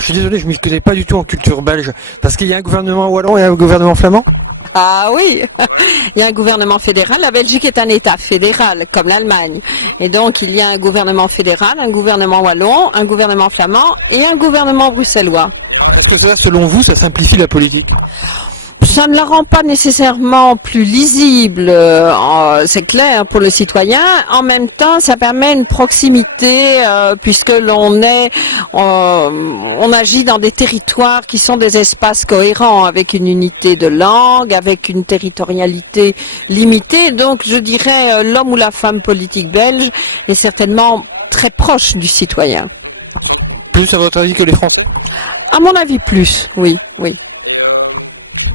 Alors je suis désolé, je ne m'y connais pas du tout en culture belge, parce qu'il y a un gouvernement wallon et un gouvernement flamand. Ah oui, il y a un gouvernement fédéral. La Belgique est un État fédéral, comme l'Allemagne. Et donc, il y a un gouvernement fédéral, un gouvernement wallon, un gouvernement flamand et un gouvernement bruxellois. Donc cela, selon vous, ça simplifie la politique? Ça ne la rend pas nécessairement plus lisible, c'est clair, pour le citoyen. En même temps, ça permet une proximité, puisque on agit dans des territoires qui sont des espaces cohérents, avec une unité de langue, avec une territorialité limitée. Donc, je dirais, l'homme ou la femme politique belge est certainement très proche du citoyen. Plus à votre avis que les Français? À mon avis, plus, oui, oui.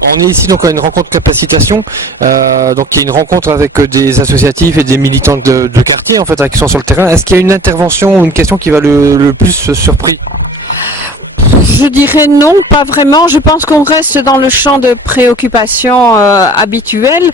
On est ici donc à une rencontre capacitation, donc il y a une rencontre avec des associatifs et des militants de quartier en fait qui sont sur le terrain. Est-ce qu'il y a une intervention ou une question qui va le plus surpris? Je dirais non, pas vraiment. Je pense qu'on reste dans le champ de préoccupation habituel.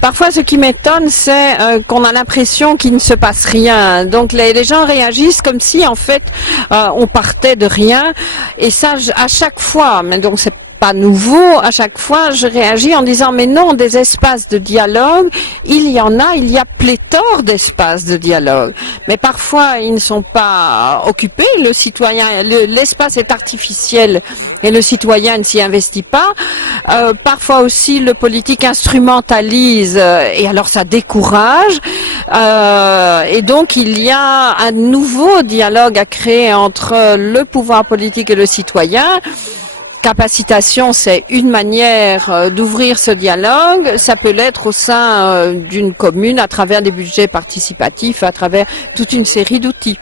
Parfois, ce qui m'étonne, c'est qu'on a l'impression qu'il ne se passe rien. Donc, les gens réagissent comme si, en fait, on partait de rien. Et ça, à chaque fois, mais donc c'est pas nouveau, à chaque fois je réagis en disant mais non, des espaces de dialogue, il y en a, il y a pléthore d'espaces de dialogue, mais parfois ils ne sont pas occupés, le citoyen, l'espace est artificiel et le citoyen ne s'y investit pas, parfois aussi le politique instrumentalise et alors ça décourage, et donc il y a un nouveau dialogue à créer entre le pouvoir politique et le citoyen. Capacitation, c'est une manière d'ouvrir ce dialogue. Ça peut l'être au sein d'une commune à travers des budgets participatifs, à travers toute une série d'outils.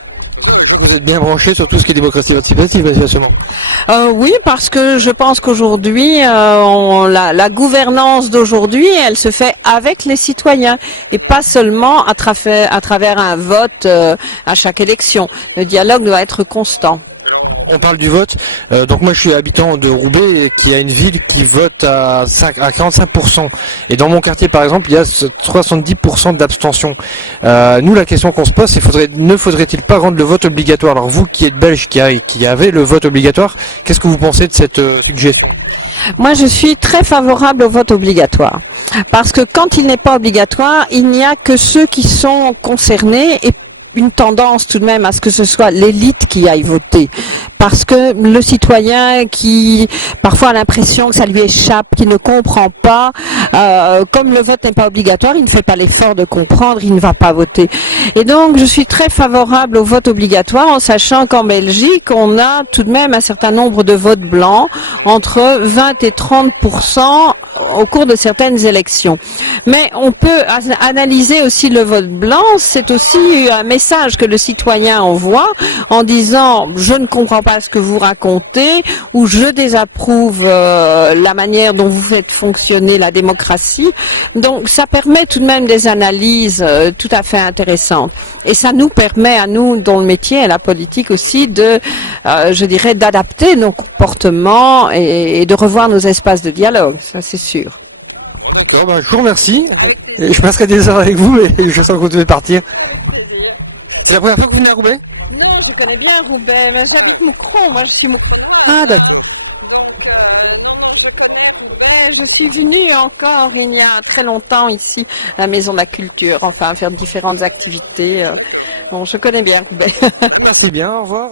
Vous êtes bien branché sur tout ce qui est démocratie participative, effectivement. Oui, parce que je pense qu'aujourd'hui, la gouvernance d'aujourd'hui, elle se fait avec les citoyens et pas seulement à travers un vote à chaque élection. Le dialogue doit être constant. On parle du vote, donc moi je suis habitant de Roubaix qui a une ville qui vote à 45%. Et dans mon quartier par exemple, il y a 70% d'abstention. Nous la question qu'on se pose, c'est ne faudrait-il pas rendre le vote obligatoire? Alors vous qui êtes belge, qui avez le vote obligatoire, qu'est-ce que vous pensez de cette suggestion? Moi je suis très favorable au vote obligatoire. Parce que quand il n'est pas obligatoire, il n'y a que ceux qui sont concernés et une tendance tout de même à ce que ce soit l'élite qui aille voter. Parce que le citoyen qui parfois a l'impression que ça lui échappe, qui ne comprend pas, comme le vote n'est pas obligatoire, il ne fait pas l'effort de comprendre, il ne va pas voter. Et donc je suis très favorable au vote obligatoire en sachant qu'en Belgique, on a tout de même un certain nombre de votes blancs, entre 20 et 30% au cours de certaines élections. Mais on peut analyser aussi le vote blanc, c'est aussi un message que le citoyen envoie en disant je ne comprends pas ce que vous racontez ou je désapprouve la manière dont vous faites fonctionner la démocratie. Donc ça permet tout de même des analyses tout à fait intéressantes. Et ça nous permet à nous, dont le métier est la politique aussi, de, je dirais, d'adapter nos comportements et de revoir nos espaces de dialogue, ça c'est sûr. D'accord, je vous remercie. Et je passerai des heures avec vous et je sens que vous devez partir. C'est la première fois que vous venez à Roubaix? Non, je connais bien Roubaix, mais j'habite Moucron, moi je suis Moucron. Ah d'accord. Je suis venue encore il y a très longtemps ici à la Maison de la Culture, enfin faire différentes activités. Bon, je connais bien Roubaix. Merci bien, au revoir.